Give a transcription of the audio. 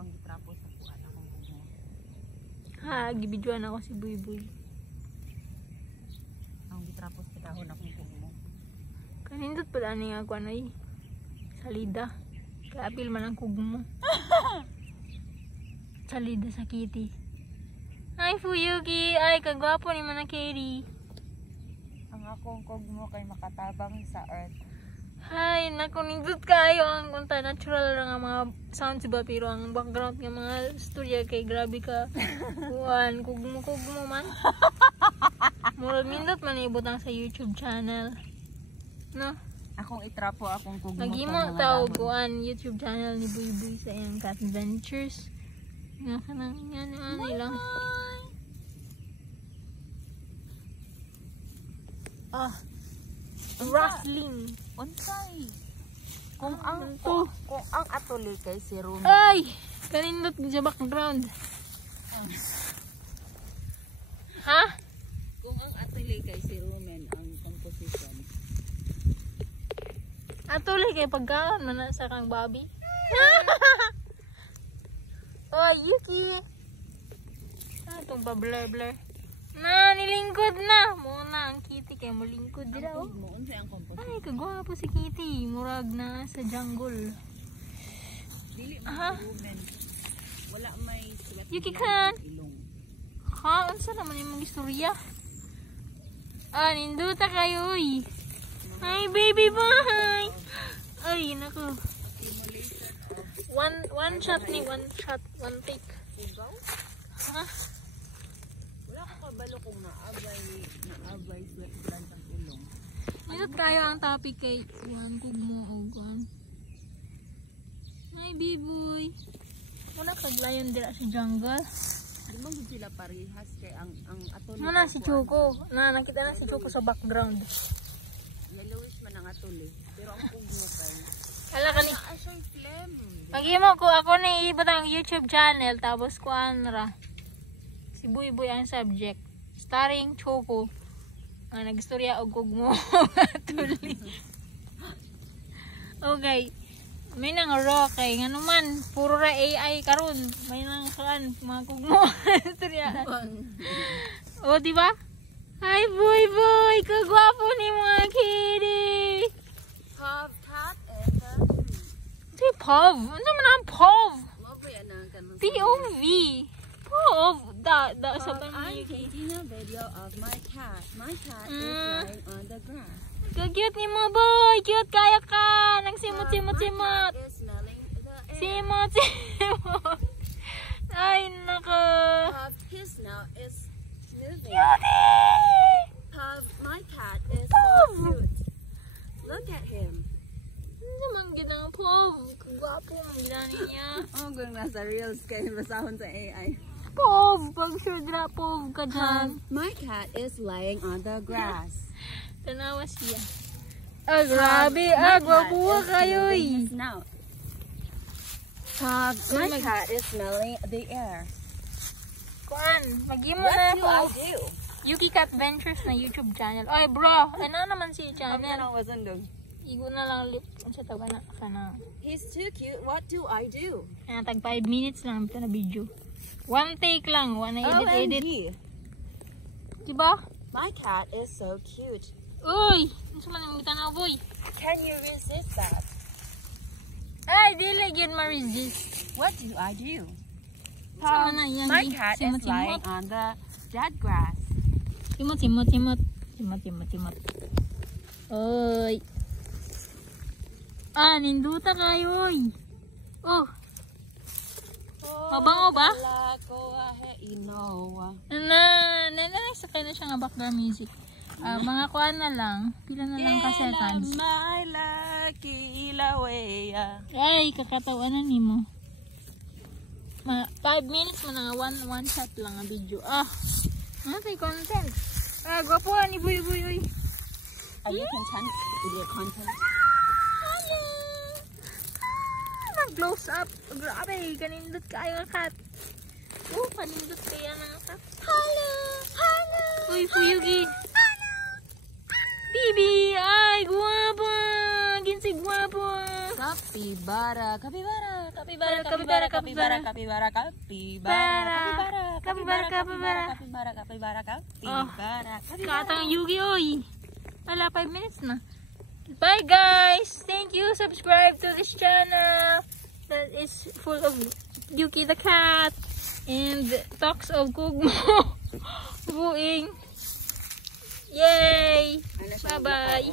ang gitrapos sa kuan akong kugmo. Ha, gibidyoan ako si Buy Buy. Ang gitrapos sa dahon akong kugmo. Kanindot pala ni nga kuan ay salida. Kaapil man ang kugmo. Salida sa kitty. Hi Fuyuki, ay kagwapo ni man na Katie. Ang akong kugmo kay makatabang sa earth. Hi, naku nindot kayo ang unta natural ra nga mga sounds ba pero ang background nga mga storya kay grabe ka. Kuan kugmo man. Murag nindot man ibutang sa YouTube channel. No? Akong itrapo akong kugmo. Nagimo taw kuan YouTube channel ni Buy Buy sa iyang Cat Adventures. Nga kanang yan ano lang. Wrestling. Unsay? Kung ang atuli kay si Rumi. Ay! Kanindot sa background. Ha? Kung ang atuli kay si Rumen ang composition. Atuloy kay pagkaon man na sa kang Bobby. Oy, Yuki. Itong pa-blur-blur. Na, nilingkod na. Muna ang kitty kay mulingkod dila oh. Unsay ang composition? Ay, kagwapo si kitty. Murag na sa jungle. Dili Aha. Rumen. Wala may sweat. Yuki-kan. Ilong. Ha, unsa naman yung mga istorya? Ah, ninduta kayo oy. Hi, baby boy. Ay, naku. Simulation of One shot ni, one take. ugaw? Ha? Wala ko kabalo kung naabay sweat gland ang ilong. Nindot kayo ang topic kay Juan Kugmo o Juan. Hi, baby. Muna kaglayon dira sa jungle. Di mo gud sila parehas kay ang atuli. Muna si Choco. Nakita na si Choco sa background. Yellowish man ang atuli. Pero ang kugmo kay Ala kani. asay phlegm. Pag-imo ko ako na iibot ang YouTube channel tapos kuan ra. Si Buy Buy ang subject. Starring Choco. Ang nagstorya og kugmo. Tuli. Okay. May nang raw kay ngano man puro ra AI karon. May nang kuan mga kugmo. Storya. Oh, di ba? Hi Buy Buy, kagwapo ni mga kitty. Pop cat and Si Pov. Ano man ang Pov? lovely anang kanang POV. Pov. Da sa I'm bang taking a video of my cat. My cat is lying on the grass. Cute ni mo boy. Cute kaya ka. Nang simot. My cat is smelling the air. Simot. Ay, nako. Puff, his snout is moving. Cutie! Puff, my cat is Puff! so cute. Look at him. Ano naman ginang Pov? Kagwapo ang ginani niya. Oh, kung nasa reels kayo basahon sa AI. Pov. Pag sure dra Pov ka dyan. My cat is lying on the grass. Tanawa siya. Ah, grabe. Ah, gwapo kayo eh. Snout. Puff, my cat is smelling the air. Kuan, mag-imo What na do I ako. do? Yuki Cat Ventures na YouTube channel. Ay bro, ano naman si channel? Ano wasundog? Igo na lang lip sa taga na kana. He's too cute. What do I do? Tag 5 minutes lang ito na video. One take lang, one edit. OMG. Diba? My cat is so cute. Uy, ano man ang tanaw boy? Can you resist that? Ay, dili gyud ma-resist. What do I do? Sama na yan. My cat is lying on the dead grass. Timot. Oy. Ah, ninduta kayo oy. Oh. Mabango ba? Sa kanya siya nga background music. Mga kuan na lang. Pila na lang ka seconds. My lucky Ilawea. Ay, kakatawanan ni mo. 5 minutes mo na nga. One shot lang ang video. Ano tayo content? Gwapo ni Buy Buy. Oy. Are you content with your content? Hello! Nag-close up. Grabe, kanindot kayo ang cat. Kanindot kaya ng cat. Hello! Uy, Fuyugi. Bibi! Ay, guwapa! Ginsig guwapa! Stop Kapibara, kapibara, kapibara, Kapibara, kapibara, kapibara. kapibara, kapibara, kapibara, Kapibara, kapibara, kapibara. kapibara, kapibara, Oh, kapibara, kapibara. katang Yugi, oy. Wala, 5 minutes na. Bye, guys. Thank you. Subscribe to this channel that is full of Yuki the cat and talks of Kugmo. Buing. Yay. Bye-bye.